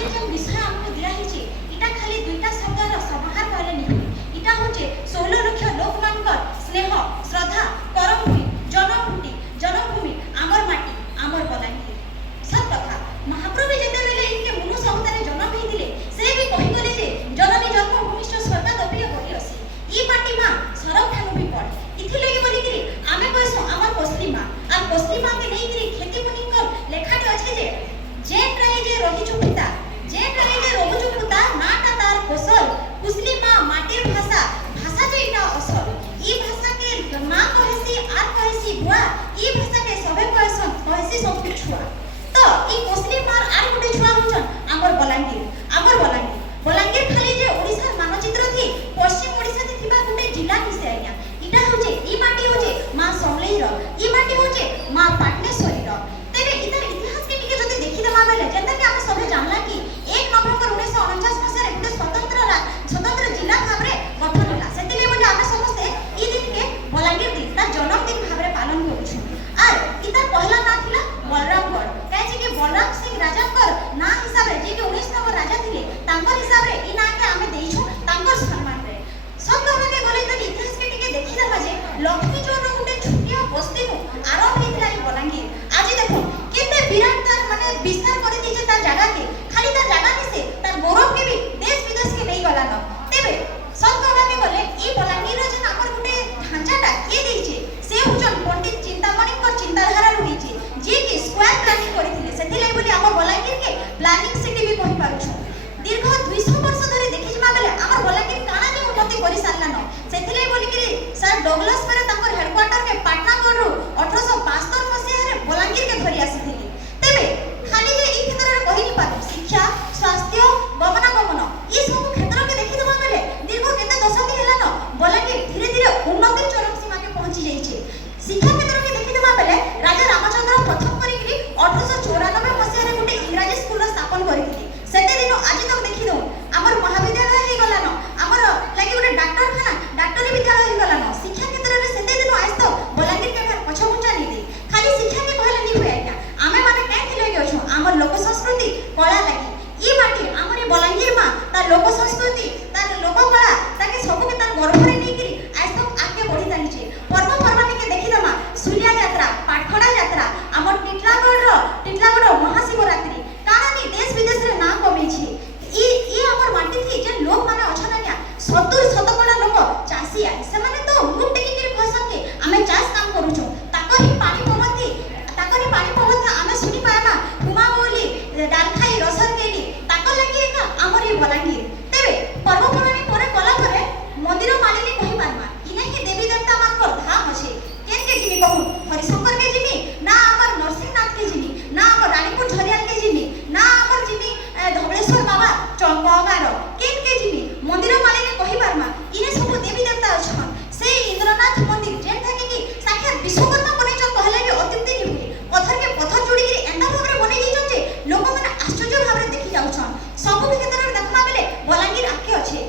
आज जो विषय आमको दिया है इटा खाली दुईटा शब्दर समाहार कहले नहीं इटा होचे 16 लाख लोक मानकर स्नेह श्रद्धा करमभूमि जन्मभूमि आमर माटी आमर बलांगीर सब कथा महाप्रभु जेते बेले इनके मनुष्य अवतारे जन्म होइतिले से भी कहि गले जे जननी जन्मभूमिष्ठ स्वर्गादपीय होई अछि ई माटी मां सरब ठानु भी पड़ इथि लगी बोली कि आमे कहसु आमर कोसली मां आ कोसली मां के नहीं कि खेती मुनिकर लेखाटे अछि जे ट्राई जे रही चुपिता जे ट्राई जे रहु चुपिता नाटा तार कोसल कुसली मां माटीर भाषा जे इटा असल ई भाषा के मां कहसी आर कहसी बुआ ई भाषा के सबे कहसी सब छुआ तो ई कोसली मार आर गुटे छुआ होचन आमर बलांगीर खाली जे ओडिसा मानचित्र थी पश्चिम ओडिसा थी थिबा गुटे जिला किसे आज्ञा इटा होचे ई माटी होचे मां समलेई रो ई माटी होचे मां पाटनेश्वरी रो तेरे इधर इतिहास के टिके जदि देखि देमा बेले जेंता कि आपे सबे जानला कि 1 नवंबर 1949 मसिया गुटे स्वतंत्र जिला भाबरे गठन होला सेतिले बोले आमे समस्त ई दिन के बलांगीर दिन ता जन्मदिन भाबरे पालन करूछु आर इता पहला ना थिला बलरामगढ़ काहे कि बलराम सिंह राजाकर ना हिसाब रे जे कि 19 नंबर राजा थिले तांकर हिसाब रे ई ना के आमे देइछु तांकर सम्मान रे सब कहबे के गले त इतिहास के टिके देखि देबा जे लक्ष्मी चोर गुटे छुटिया बस्ती नु आरंभ हेतला ई बलांगीर आज देखो केते विराट तार माने विस्तार करि दिजे तार जगह के खाली तार जगह के से तार गौरव के भी देश विदेश के नहीं गला न तेबे सब कहबे के गले ई बलांगीर रे जन हमर गुटे ढांचाटा के देइचे से हुजन पंडित चिंतामणि को चिंताधारा रहिचे जे कि स्क्वायर प्लानिंग करिथिले सेथिले बोली हमर बलांगीर के प्लानिंग सिटी भी कहि पारुछु दीर्घ 200 वर्ष धरि देखि जमा बेले हमर बलांगीर काना जे उन्नति करि सारला न सेथिले बोली कि सर डगलस पर तांकर हेडक्वार्टर के पाटनागढ़ रु 1872 मसिया रे बलांगीर के धरि आसीथिले तेबे खाली जे ई क्षेत्र रे कहि नि पारु शिक्षा स्वास्थ्य गमनागमन ई सब क्षेत्र के देखि जमा बेले दीर्घ केते दशक हेला न बलांगीर धीरे धीरे उन्नति चरम सीमा के पहुंची जाइछे शिक्षा क्षेत्र के देखि देबा बेले राजा रामचंद्र प्रथम करी 1894 मसिया रे गुटे इंग्रजी स्कूल स्थापन करिथिले सेते दिन आज तक देखि दो हमर महाविद्यालय हे गला न हमर लागि गुटे डॉक्टरी विद्यालय हे गला न शिक्षा क्षेत्र रे सेते दिन आज तक बलांगीर के घर पछमुंचा नि दे खाली शिक्षा के कहले नि होय आज्ञा आमे माने काहे थिले के अछु हमर लोक संस्कृति कला लागि ई माटी हमर बलांगीर मा तार लोक संस्कृति तार लोक कला ताके सब के तार गर्भ रे नि गिरी आज तक आगे बढ़ी तालिचे पर्व पर्वानी के देखि दमा सुलिया यात्रा पाटखड़ा यात्रा हमर टिटलागढ़ महाशिवरात्रि कानानी देश विदेश रे नाम कमेछि ई हमर माटी थी जे लोक माने अछन क्या 70% लोक चासी आइ से माने तो मुख टेकी के भाषा के हमें चास काम करूछु ताकरी पानी पवथि हमें सुनी पाना हुमा बोली डालखाई रसर केली ताको लागि का हमर ई बलांगीर तेबे पर्व पर्वानी परे कला करे मंदिर मालिनी कहि पारमा इने के देवी देवता मानकर धाम अछि केन के जिमी कहू हरिशंकर के जिमी ना हमर नरसिंहनाथ के जिमी ना हमर रानीपुर झरियाल के जिमी ना हमर जिमी धवलेश्वर बाबा चंपागार केन के जिमी मंदिर मालिनी कहि पारमा इने सब देवी देवता अछन से इंद्रनाथ मंदिर जेन थाके कि साक्षात विश्वकर्मा बनै छ कहले भी अत्युक्ति नि हुई पत्थर के पत्थर जोड़ी के एंदा भाबरे बनै दै छ जे लोक माने आश्चर्य भाबरे देखि जाउछन सब क्षेत्र रे देखमा बेले बलांगीर आके अछि